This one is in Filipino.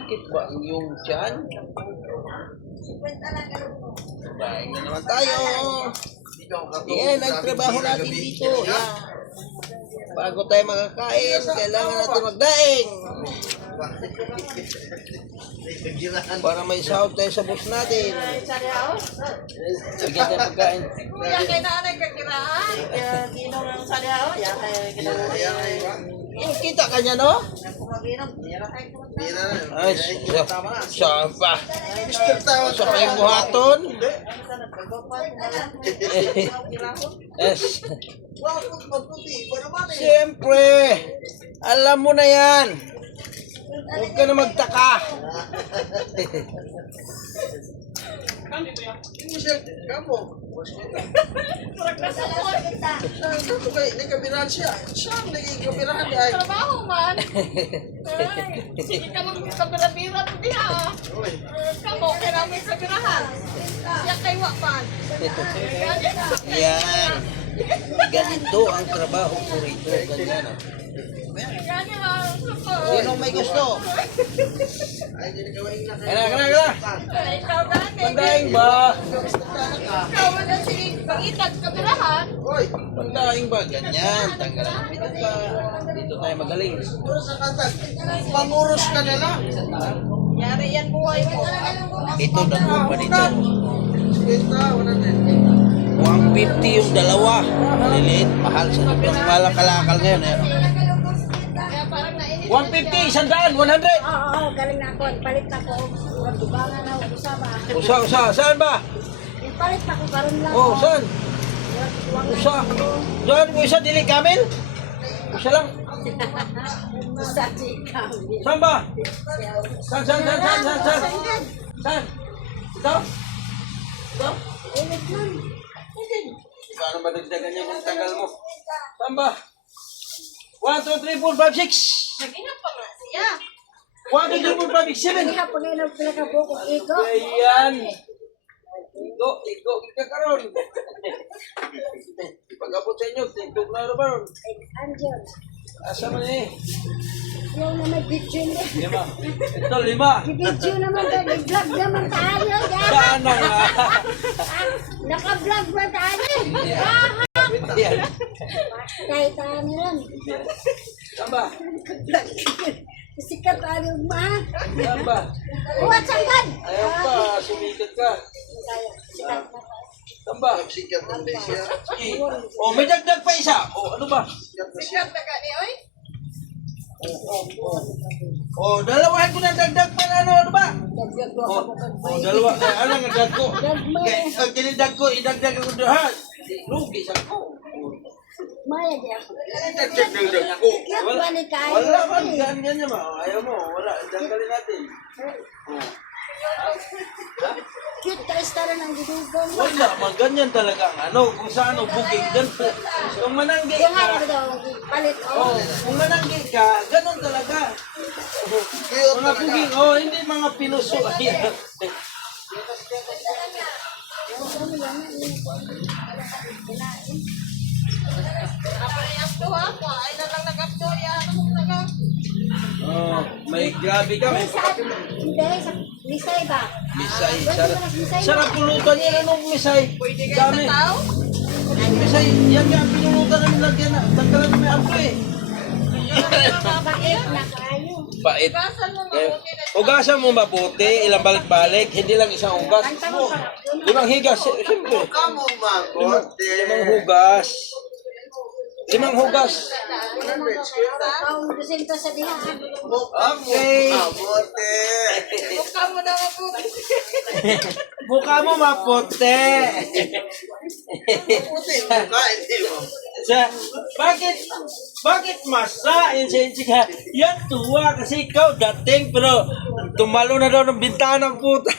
Sakit ba yung tiyan? Daing na naman tayo. Yan, nagtrabaho natin dito. Yan. Bago tayo makakain, kailangan natin magdaing. Para may sahod tayo sa boss natin. Bigyan tayo pagkain. Kuya, kaya na nagkakiraan. Ginong ng salihaw. Kita ka niya, no? Ay, siya pa. Siya pa yung buhaton. Yes. Siyempre, alam mo na yan. Huwag ka na magtaka. Trabaho man. Sige ka lang sa bira-bira po diha. Kamu, kaya namin sa birahan. Siya kay Wakpan. Yan. Ganito ang trabaho ko rito. Ganyan. Gani ha. Sino may gusto? Kaya. Ikaw dati. Pandaing ba? Ikaw wala sige pangitag sa birahan. Pandaing ba? Ganyan. Tanggalan ang pinaka. Dito tayo magaling. Manguros ka na lang. Yari yan buhay mo. Ito, dalawa pa dito. 150 yung dalawa. Maliliit. Mahal sa sobrang malang kalakal ngayon. Eh. Kaya parang nainit. 150, 100, 100. Oo, galing na ako. Palit na ko. Dubangan na ako. Usa. Saan ba? Palit na ko. Karoon lang. Oh, saan? Usa. Doon mo isa, dili kamil? Usa lang. Sa chikaw. Saan ba? Saan? Saan? Ito? Init nun. Paano ba nagdagan niya kung tagal mo? Saan ba? 1, 2, 3, 4, 5, 6. Nag-inap pa nga siya. 1, 2, 3, 4, 5, 6, 7. Hindi ka po na pinakabukong iko. Ayan. Iko, ikakaroon. Pag-abot sa inyo, tintok na rin ba ron? Andiyan. Asa man eh? Yung na may video na. 5. Ito, 5. Video naman tayo. Nag-vlog naman tayo. Saan na nga? Naka-vlog ba tayo? Ayan. Kahit tayo rin. Saan ba? Sikat tayo ma. Saan ba? Buhat sanggan. Ayaw pa, sumikat ka. Sikat na tayo. Saan ba? Sige. Oh, may dagdag pa isa. Oh, ano ba? Sikat na ka ni Oy. Oh, dalawahin ko na dagdag pa na ano ba? Oh, dalawa. Ano nga dagdag ko? Ang kinidag ko, idagdag ako doon. Lugi sa ko. Maya di ako. Dagdag ko. Kaya balik tayo. Wala man, ganyan niya ma. Ayaw mo, wala. Dagdagan natin. Cute ka istara ng gidugang. Wala, man ganyan talaga ang ano. Kung saan o buging, ganun. Kung mananggi Yung ka, harap daw, palit oh, kung mananggi ka, ganun talaga. Mga buging, oh, hindi mga pinuso. Ayan. Aparayas to ha. Ay na lang nag-apto. Yan ang mga. Oh, may grabe ka. May Hindi, sa Misay ba? misay. Sarap pulutan yan. Anong misay? Pwede kayo Dami. sa tao? Misay, yan nga pinulutan namin lagyan na. Tagkalan namin ako eh. Bakit na kayo? Pait. Gasan mo mabuti na. Hugasan mo mabuti, ilang balik-balik, hindi lang isang hugas. Ang tanong pa. Limang higas, siyempre. Kamu magote. Limang hugas. Limang hugas. Ang dusinto sa diha. Okay. Magote. Mukha mo na mabuti. Mukha mo maputi. Puti mukha, hindi mo. Bakit masa? Ka. Yan tuwa kasi ikaw dating pero tumalo na daw ng bintana ng puta.